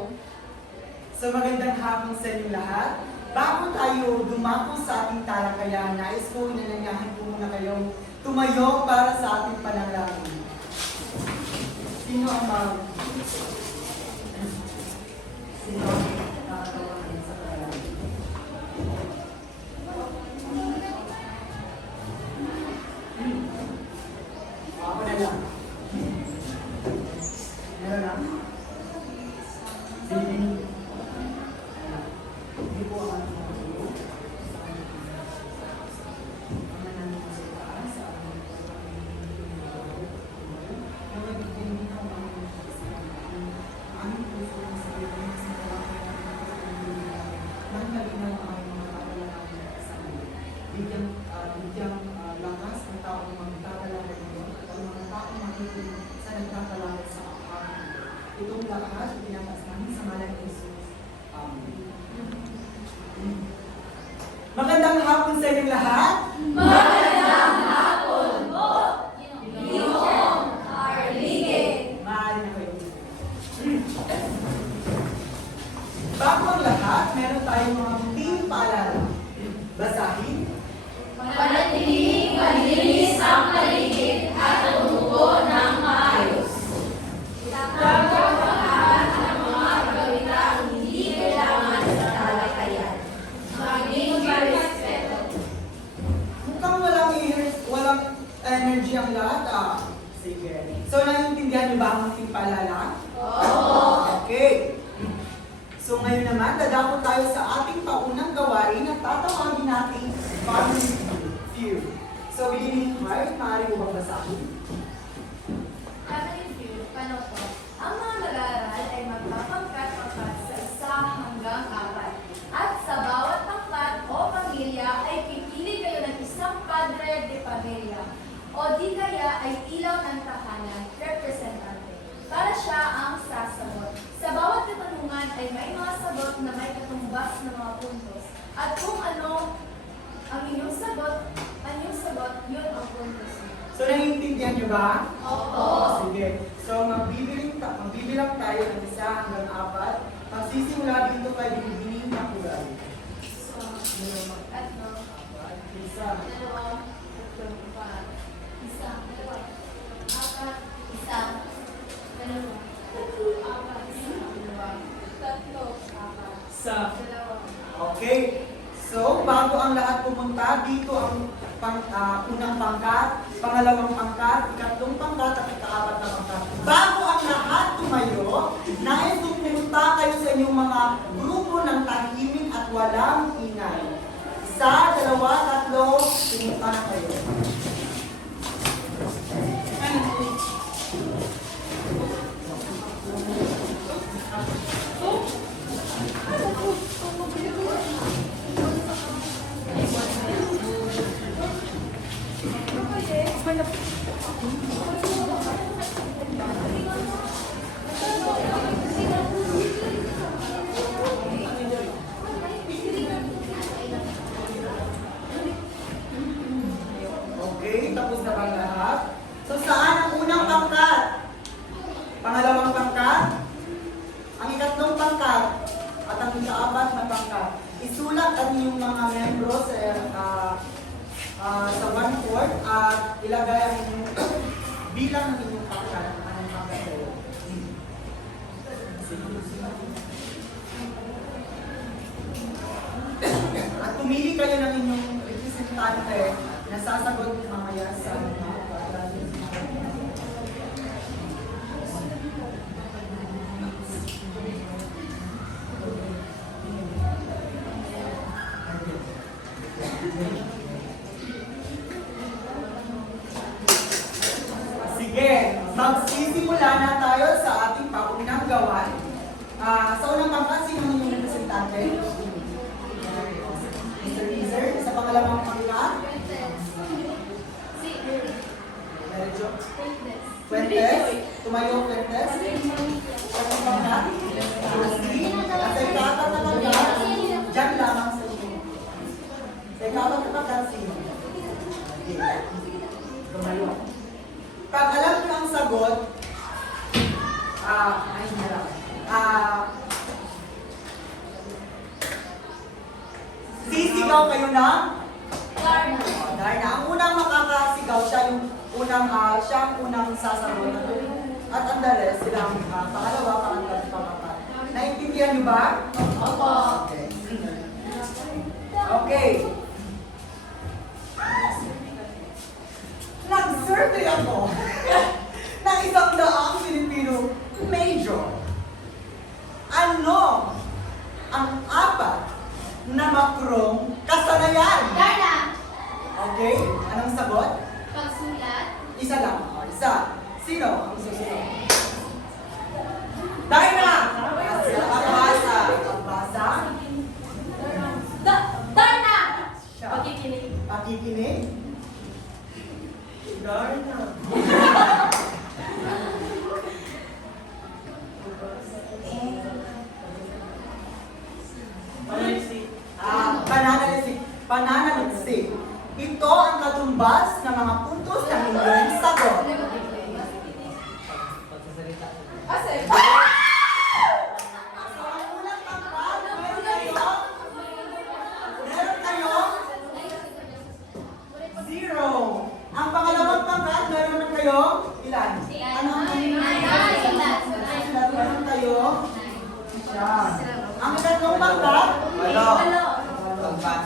Go! So magandang hapon sa inyo lahat. Bago tayo dumako sa ating talakayan, nais ko inanyayahan ko muna kayong tumayo para sa ating panalangin. Sino ang Sino ang nakatawagan sa panalangin? Ako na lang. Meron lang? Hindi po ang matulog. Ang namin sa taas, sa aming nagiging ko ang aming puso ng sarili sa nang nalinaw ang mga kapalangan sa amin. Bigyang lakas ang taong magtatalakay mo at ang mga taong makikinig sa nagtatalakay sa amin. Itong lakas, pinapas namin sa ngalan ni Jesus. Magandang hapon sa inyong lahat. Magandang hapon po, Ginoong Arlige. Maaari na kayo. Bago ang lahat, meron tayong mga munting paalala. Basahin. Manatiling malinis ang paligid at tumubo ng maayos. Pagpapaan ang mga kagawitang hindi kailangan sa talakayan. Maging marespeto. Mukhang walang energy ang lahat Sige. So, naiintindihan niyo ba ang munting paalala? Oo. Okay. So ngayon naman, dadako tayo sa ating paunang gawain at tatawagin natin family feud. So beginning heart, maaari mo bang basahin? Family feud, paano po? Ang mga mag-aaral ay magpapangkat-pangkat sa 1 hanggang 4. At sa bawat pangkat o pamilya ay pipili kayo ng isang padre de pamilya o di kaya ay ilaw ng tahanan, representante, para siya ang sasagot. Sa bawat katanungan ay may mga sagot na may katumbas na mga puntos. At kung ano ang inyong sagot, yun ang puntos niyo. So naiintindihan niyo ba? Opo. Sige. So magbibilang tayo ng 1 hanggang 4. Magsisimula dito kay Binibining na kulay. Tatlo. Isa. Dalawa. Tatlo. Apat. Isa. Dalawa. Apat. Isa. Dalawa. Tatlo. Apat. Isa. Dalawa. Tatlo. Apat. Sa. Dalawa. Okay. So, bago ang lahat pumunta, dito ang unang pangkat, pangalawang pangkat, ikatlong pangkat, at ikaapat na pangkat. Bago ang lahat tumayo, nais kong pumunta kayo sa inyong mga grupo ng tahimik at walang ingay. 1, 2, 3, pumunta na kayo. Okay, tapos na bang lahat? So, saan ang unang pangkat? Pangalawang pangkat? Ang ikatlong pangkat? At ang ikaapat na pangkat? Isulat ang inyong mga membro sa 1/4 at ilagay ang inyong bilang ng inyong pangkat. Anong pangkat kayo? At pumili kayo ng inyong representante na sasagot mamaya sa mga Sige, magsisimula na tayo sa ating paunang gawain. Sa unang pangkat, sino ang inyong representante? Mr. Reeser. Sa pangalawang pangkat? Medyo? Fuentes? Tumayo Fuentes? Sa unang pangkat? At sa ikaapat na pangkat, dyan lamang sa inyo. Sa ikaapat na pangkat, sino? Tumayo. Pag alam niyo ang sagot, ay hirap. Sisigaw kayo ng Darna. Darna. Ang unang makakasigaw, siya yung siya ang unang sasagot. At ang the rest, silang pangalawa, pangatlo, pangapat. Naintindihan niyo ba? Opo. Okay. Okay. Nag-survey ako ng 100 Filipino major. Ano ang apat na makrong kasanayan? Darna. Okay? Anong sagot? Pagsulat. Isa lang. O, isa. Sino ang susunod? Darna! Pagbasa. Pagbasa. Darna. Siya. Pagkikinig. Pakikinig. Darna. Pananalisik. Pananalisik. Ito ang katumbas ng mga puntos ng inyong sagot. Asa? So, ang unang pangkat, meron kayong 0. Ang pangalawang pangkat, meron naman kayong ilan? Ano ang meron kayong? Siya. Ang ikatlong pangkat, pangkat,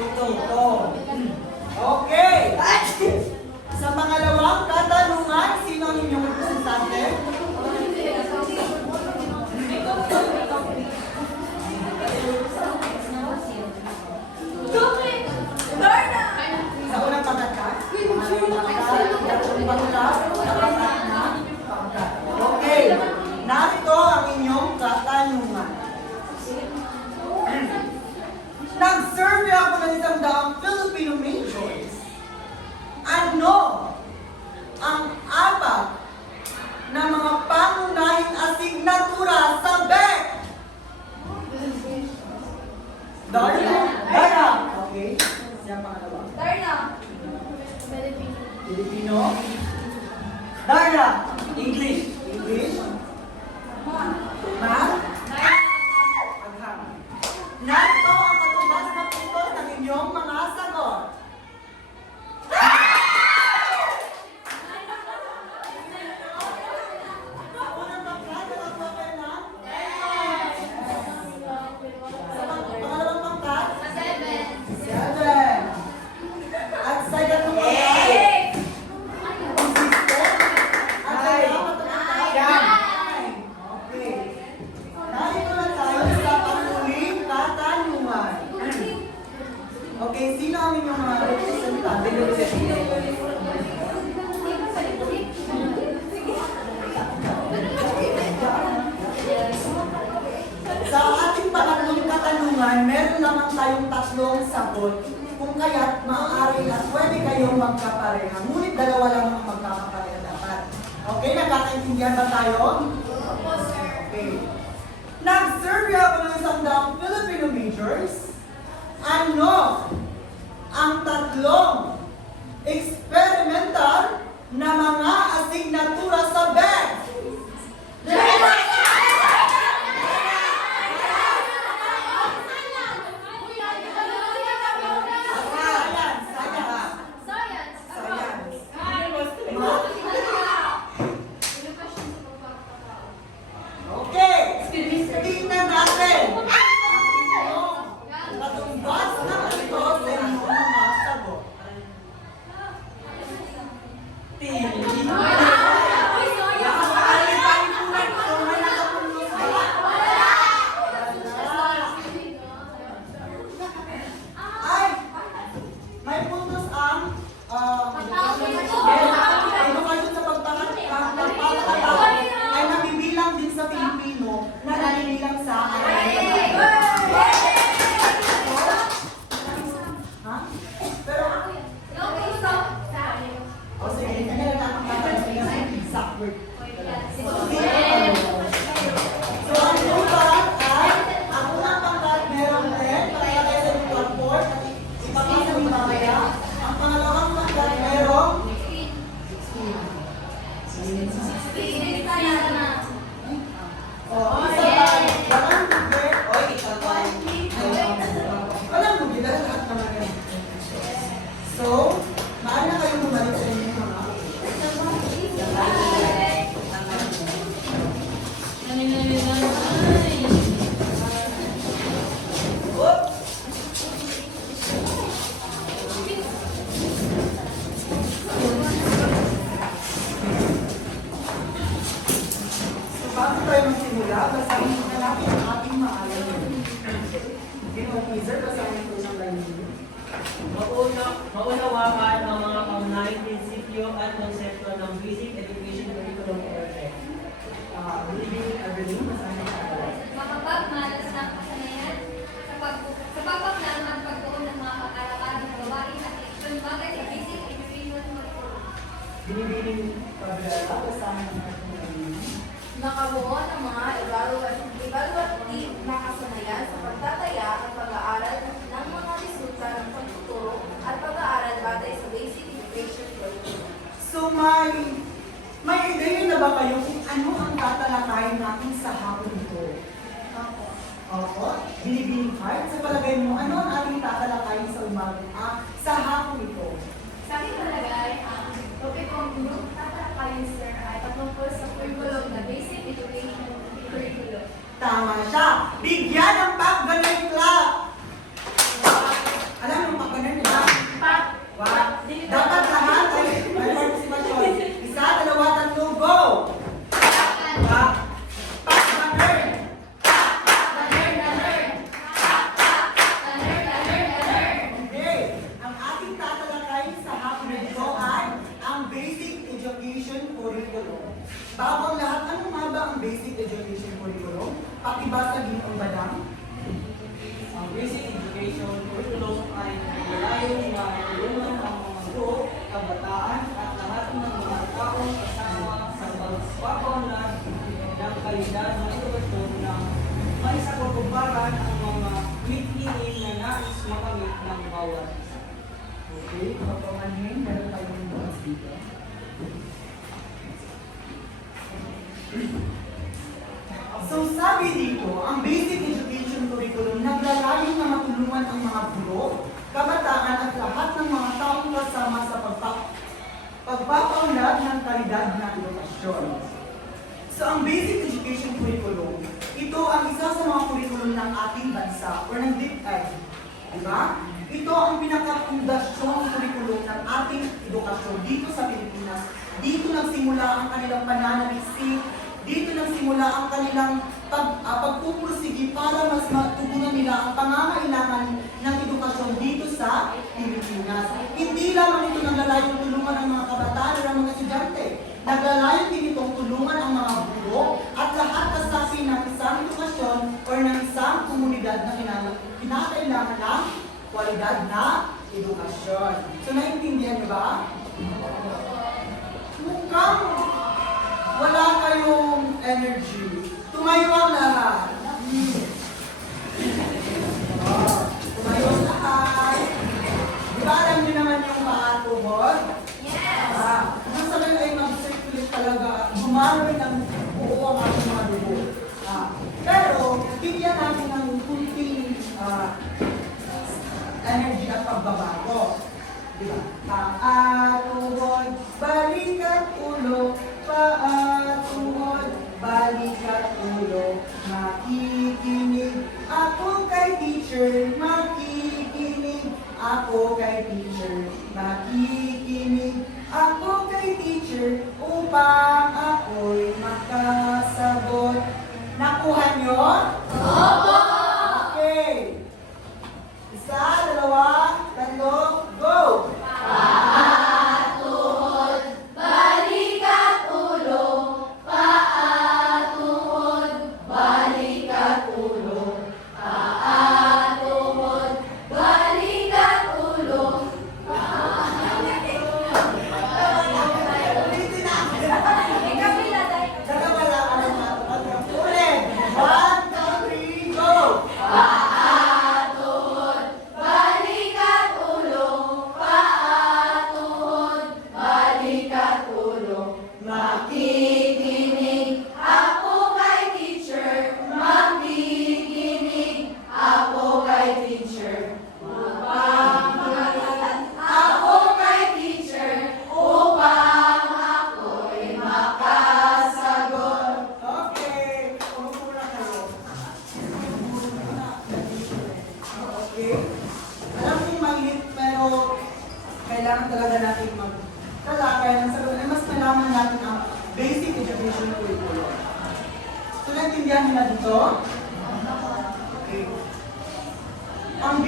ito. Okay. Sa pangalawang katanungan, sino ang inyong representante? Darna. Sa unang pangkat ka? Ikatlong pangkat, pangkat na pangkat. Okay. Narito ang inyong katanungan. Nag-survey ako ng 100 Filipino majors. Ano ang apat na mga pangunahing asignatura sa BEC? Darna. Darna. Okay. Siyang pangalawa. Darna. Filipino. Darna. English. English. Math. Agham. Narito ang katumbas na puntos ng inyong mga sagot. Sa unang pangkat, nakakuha kayo ng? Sa pangalawang pangkat? 7. At sa ikatlong pangkat? Consistent. At sa ikatlong pangkat? 9. Okay. Narito na tayo sa panghuling katanungan. Okay, sino ang inyong mga representante? Sa ating pangatlong katanungan, meron lamang tayong 3 sagot. Kung kaya't maaari at pwede kayong magkapareha. Ngunit 2 lang ang magkakapareha dapat. Okay, nagkakaintindihan ba tayo? Opo, sir. Okay. Nag-survey ako ng 100 Filipino majors. Ano ang 3 experimental na mga asignatura sa BEC? Okay. Tingnan natin. Katumbas na ito sa inyong mga sagot. Nakakalimutan ko. bago tayo magsimula, basahin na natin ang ating maalam. Teaser, basahin ko ng line. Maunawaan ang mga kaunahing prinsipyo at konsepto ng basic education curriculum project. Living Evelyn, basahin ko ng line. Makapagmalas ng kasanayan sa pagpaplaan at pagtuon ng mga pag-aaral ng babae at bagay sa basic education curriculum. Binibining Pablara, basahin ko ng line. Nakabuo ng mga evaluative na kasanayan sa pagtataya at pag-aaral ng mga resulta ng pagtuturo at pag-aaral batay sa basic education curriculum. So may ideya na ba kayo kung ano ang tatalakayin natin sa hapon ito? Opo. Binibining Heart, sa palagay mo, ano ang ating tatalakayin sa umaga? Sa hapon ito? Sa aking palagay, ang topikong group tatalakayin, sir, ay patungkol sa curriculum na basic education curriculum. Tama siya. Bigyan ng pag-ganay clap. Alam mo, pag-ganay clap? What? Dapat lahat ay may participation. Isa, dalawa, tatlo, go! Pag-ganay. Okay. Ang ating tatalakayin sa hapon ito ay ang basic education curriculum. Bago ang lahat, ano nga ba ang basic education curriculum? Pakibasa din ang badang. Ang basic education curriculum ay layunin na tulungan ang mga guro, kabataan at lahat ng mga taong kasama sa pagpapaunlad ng kalidad ng edukasyon na may sakutuparan ang mga mithiin na nais makamit ng bawat isa. Okay, papamanhin, meron tayong bukas dito. So sabi dito, ang basic education curriculum naglalayo na matulungan ang mga guro, kabataan at lahat ng mga taong kasama sa pagpapaunlad ng kalidad ng edukasyon. So ang basic education curriculum, ito ang isa sa mga curriculum ng ating bansa o ng DepEd. Diba? Ito ang pinakapundasyon curriculum ng ating edukasyon dito sa Pilipinas. Dito nagsimula ang kanilang pananaliksik, dito nagsimula ang kanilang pagpupursige para mas matugunan nila ang pangangailangan ng edukasyon dito sa Pilipinas. Hindi lamang ito naglalayong tulungan ang mga kabataan o ang mga estudyante. Naglalayon din itong tulungan ang mga guro at lahat kasapi ng isang edukasyon o ng isang komunidad na kinakailangan ng kwalidad na edukasyon. So naiintindihan niyo ba? Mukhang wala kayong energy. Tumayo ang lahat. Tumayo ang lahat. Di ba alam niyo naman yung paa-tuhod? Yes! Kung sabi ay mag-circulate talaga, bumaroy ng buo ang ating mga dugo. Pero, bigyan natin ng kunting energy at pagbabago. Diba? Paa-tuhod, balikat ulo, paa-tuhod, balikat ulo, makikinig ako kay teacher, makikinig ako kay teacher, makikinig ako kay teacher, upang ako'y makasagot. Nakuha nyo? Opo! Okay. Isa, dalawa, tatlo, go! Paa-tuhod, balikat ulo. Paa-tuhod, balikat ulo. Paa-tuhod, balikat ulo. So, naintindihan nila dito? Okay. Ang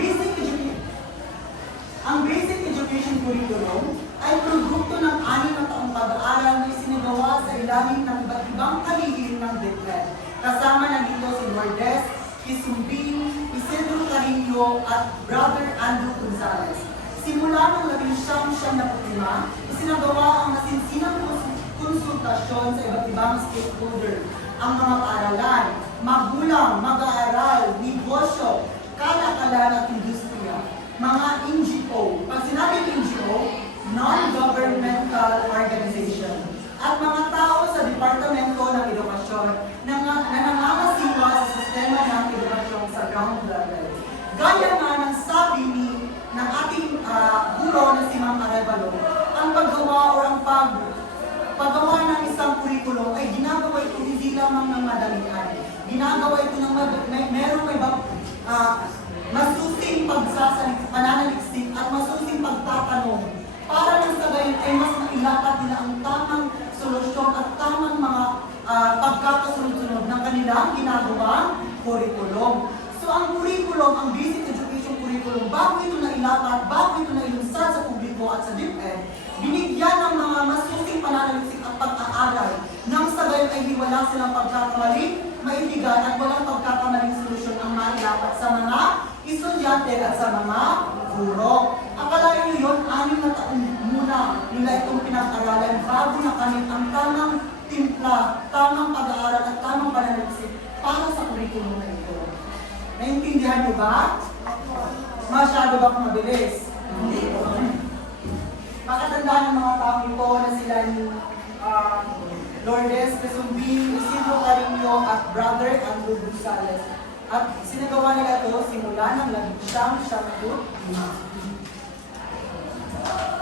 basic education curriculum ay produkto ng 6 na taong pag-aaral na isinagawa sa ilalim ng iba't ibang kalihim ng DepEd. Kasama na dito si Lourdes, Kisumbing, Isidro Carrillo at Brother Andrew Gonzales. Simula ng 1995, isinagawa ang masinsinang konsultasyon sa iba't ibang stakeholder, ang mga paaralan, magulang, mag-aaral, negosyo, kalakalan at industriya, mga NGO. Pag sinabi NGO, non-governmental organization, at mga tao sa Departamento ng Edukasyon na nangangasiwa sa sistema ng edukasyon sa ground level. Gaya nga ng sabi ng ating guro na si Ma'am Arevalo, ang paggawa o ang paggawa ng isang curriculum ay ginagawa ito hindi lamang ng madalian. Ginagawa ito ng merong may masusing pananaliksik at masusing pagtatanong para nang sa gayon ay mas mailapat nila ang tamang solusyon at tamang mga pagkakasunod-sunod ng kanilang ginagawang curriculum. So ang curriculum, ang basic education curriculum, bago ito nailapat, bago ito nailunsad sa publiko at sa DepEd, binigyan ng mga masusing pananaliksik at pag-aaral nang sa gayon ay hiwala silang pagkakamaling maindigan at walang pagkakamaling solusyon ang mailapat sa mga estudyante at sa mga guro. Akalain nyo yun, 6 na taon muna nila itong pinag-aralan bago nakamit ang tamang timpla, tamang pag-aaral at tamang pananaliksik para sa curriculum na ito. Naintindihan nyo ba? Masyado ba kung mabilis? Hindi. Makatandaan ng mga tao ito na sila ni Lourdes Kisumbing, Isidro Carrillo at Brother Andrew Gonzales. At sinagawa nila ito simula ng 1995.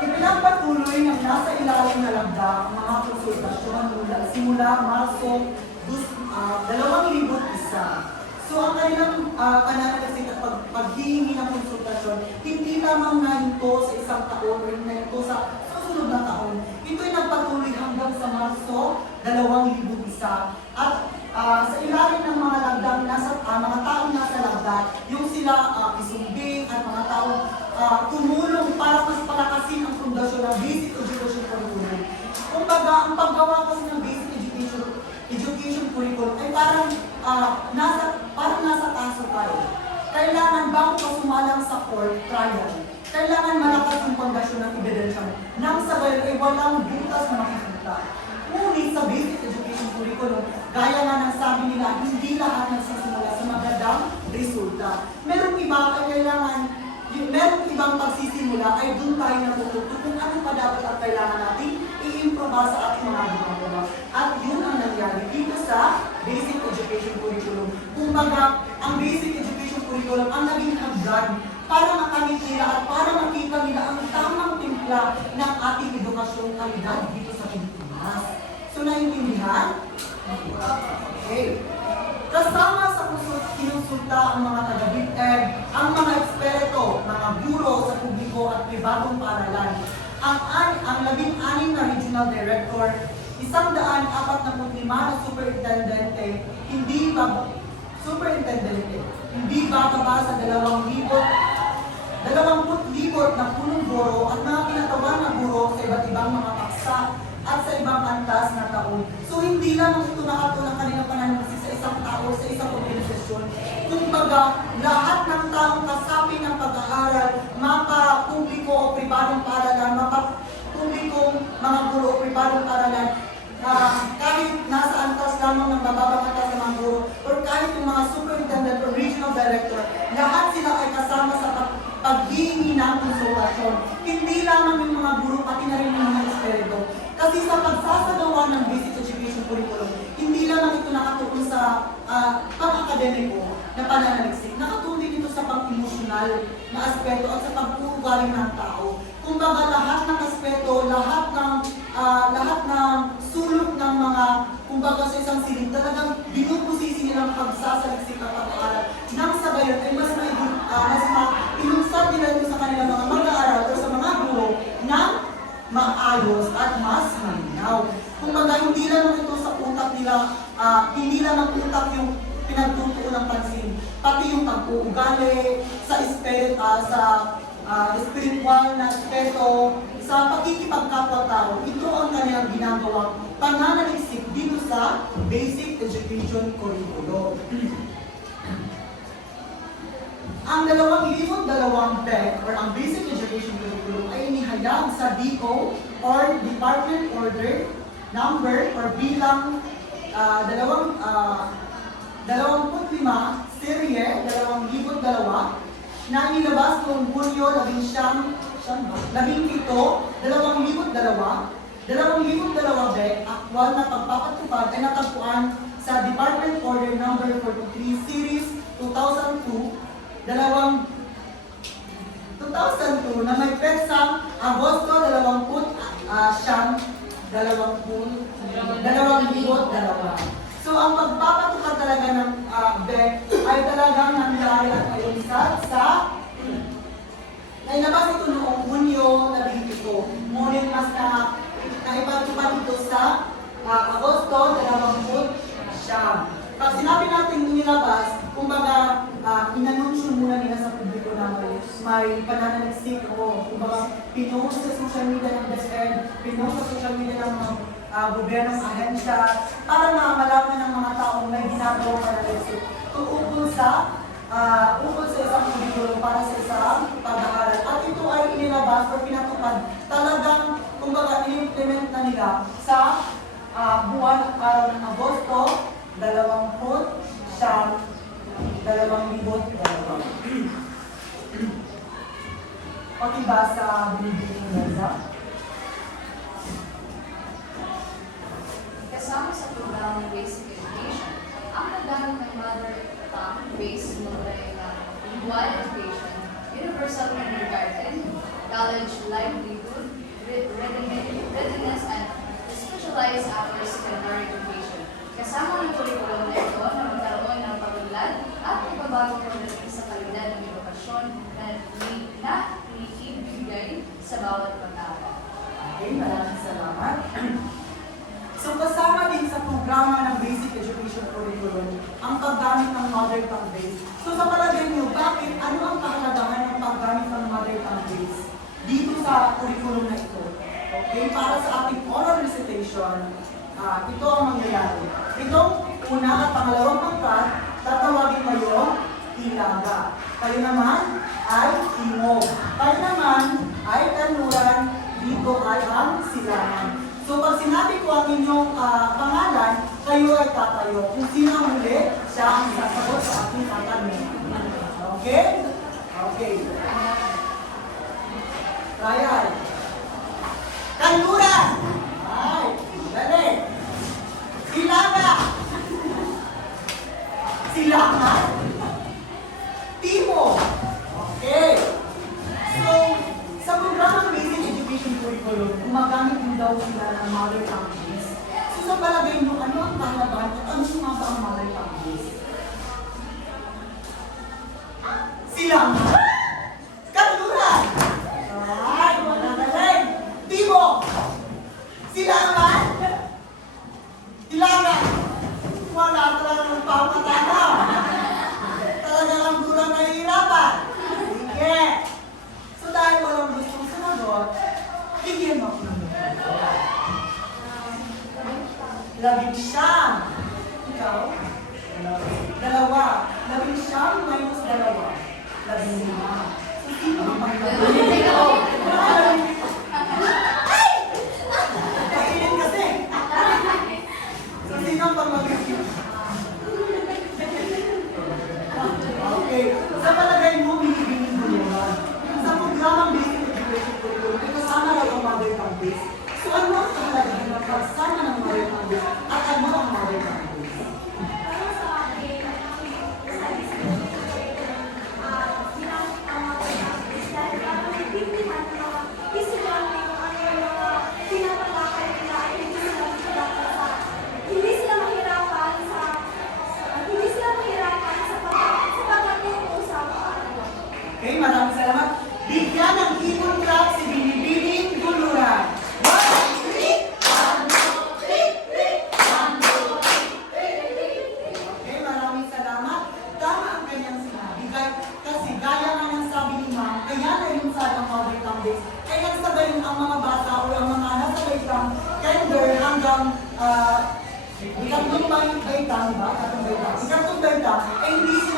Ipinagpatuloy ng nasa ilalim na lagda ang mga konsultasyon simula Marso 2001. So ang kanilang pananaliksik at paghihingi ng konsultasyon, hindi lamang nahinto sa isang taon o nahinto sa susunod na taon. Ito'y nagpatuloy hanggang sa Marso 2001. At sa ilalim ng mga lagdang mga taong nasa lagda, yung sila Kisumbing at mga taong tumulong para mas palakasin ang pundasyon ng basic education curriculum. Kumbaga, ang paggawa kasi ng basic education curriculum ay parang nasa kaso kayo. Kailangan bago ka sumalang sa court trial, kailangan malakas yung pundasyon ng ebidensya mo. Nang sa gayon ay walang butas na makikita. Ngunit sa basic education curriculum, gaya nga ng sabi nila, hindi lahat nagsisimula sa magandang resulta. Merong ibang pagsisimula ay doon tayo natututo kung ano pa dapat ang kailangan natin i-improve sa ating mga ginagawa. At yun ang nangyari dito sa basic education curriculum. Kumbaga, ang basic education curriculum ang naging hagdan para makamit nila at para makita nila ang tamang timpla ng ating edukasyong kalidad dito sa Pilipinas. So, naiintindihan? Okay. Kasama sa kinonsulta ang mga taga-DepEd, ang mga eksperto, mga guro sa publiko at pribadong paaralan, ang 16 na regional director, 145 na superintendente, hindi bababa sa 20,000 na punong guro at mga kinatawan na guro sa iba't ibang mga paksa at sa ibang antas na taon. So hindi lamang ito nakatulong kanilang pananaliksik sa isang tao, sa isang organisasyon. Kumbaga, lahat ng taong kasapi ng pag-aaral, mapa-publiko o pribadong paaralan, mapa-publikong mga guro o pribadong paaralan, kahit nasa antas lamang ng bababang antas ng mga guro, or kahit yung mga superintendent or regional director, lahat sila ay kasama sa paghihingi ng konsultasyon. Hindi lamang yung mga guro, pati na rin yung mga eksperto. Kasi sa pagsasagawa ng basic education curriculum, hindi lamang ito nakatuon sa pang-akademiko na pananaliksik. Nakatuon din ito sa pang-emosyonal na aspeto at sa pag-uugali ng tao. Kumbaga lahat ng aspeto, lahat ng sulok ng mga, kumbaga sa isang silid, talagang binubusisi nilang pagsasaliksik at pag-aaral. Nang sa gayon ay mas ilunsad nila ito sa kanilang mga mag-aaral o sa mga guro ng maayos at mas malinaw. Kumbaga hindi lang ito sa utak nila hindi lang utak yung pinagtutuon ng pansin, pati yung pag-uugali sa spirit, sa spiritual na aspeto, sa pakikipagkapwa-tao. Ito ang kanilang ginagawang pananaliksik dito sa basic education curriculum. Ang 2,002 BEC or ang basic education curriculum ay inihayag sa DO or Department Order Number or bilang 25 serye 2002 na inilabas noong Hunyo 17, 2002, 2002 BEC, aktwal na pagpapatupad ay natagpuan sa Department Order Number 43 Series 2002 na may petsang Agosto 2002. So ang pagpapatupad talaga ng BEC ay talagang nangyari at nailisad sa nailabas ito noong Hunyo 17. Ngunit mas naipatupad ito sa Agosto 2009. Pag sinabi natin nilabas, kumbaga inanunsyo muna nila sa publiko na may pananaliksik o kumbaga pinost sa social media ng DepEd, pinost sa social media ng mga gobyernong ahensya para na malaman ng mga taong may ginagawang pananaliksik ukol sa isang curriculum para sa isang pag-aaral. At ito ay inilabas o pinatupad talagang kumbaga in-implement na nila sa buwan at araw ng Agosto 2002. Pakibasa binibining nasa. Kasama sa programang Basic Education, ang paggamit ng mother tongue-based model ng Lingual Education, Universal Kindergarten, College Livelihood, Readiness, and Specialized Upper Secondary Education. Kasama ng curriculum na ito na magkaroon ng pag-unlad at pagbabago pagdating sa kalidad ng edukasyon na ibibigay sa bawat pag-aaral. Okay, maraming salamat. So kasama din sa programa ng Basic Education Curriculum ang paggamit ng mother tongue base. So sa palagay niyo, bakit ano ang kahalagahan ng paggamit ng mother tongue base dito sa curriculum na ito? Okay, para sa ating oral recitation, ito ang mangyayari. Itong una at pangalawang pangkat, tatawagin kayo Ilaga. Kayo naman ay Timog. Kayo naman ay Kanluran. Dito ay ang Silangan. So pag sinabi ko ang inyong pangalan, kayo ay tatayo. Kung sino ang huli, siya ang sasagot sa ating tatanong. Okay? Okay. Trial. Kanluran! Ay, dali. Ilaga! Silangan? Timog. Okay. So, sa programang Basic Education Curriculum, gumagamit din daw sila ng mother tongue base. So, sa palagay mo, ano ang kahalagahan at ano nga ba ang mother tongue base? Silangan? Kanluran! Ay, magagaling! Timog! Silangan? Ilaga! Wala talaga ng pangkatana! Talaga lang durang nahihirapan. Sige. So dahil walang gustong sumagot, bigyan mo ako ng labing-siyam. Ikaw? Dalawa. Labing-siyam minus dalawa. 15. So sino ang pagkakas? Ay! Kainin kasi. So sino ang pagkakas? Okay. Sa palagay mo, binibigyan mo naman. Sa programang Basic Education Curriculum, ay kasama lang ang mother tongue base. So ano ang kahalagahan ng pagsama ng mother tongue base? At ano ang mother tongue base? Para sa akin, statistics, ginamit ang mga pagkakas dahil para maintindihan ng mga ikatlong baitang ba? Ikatlong baitang ay hindi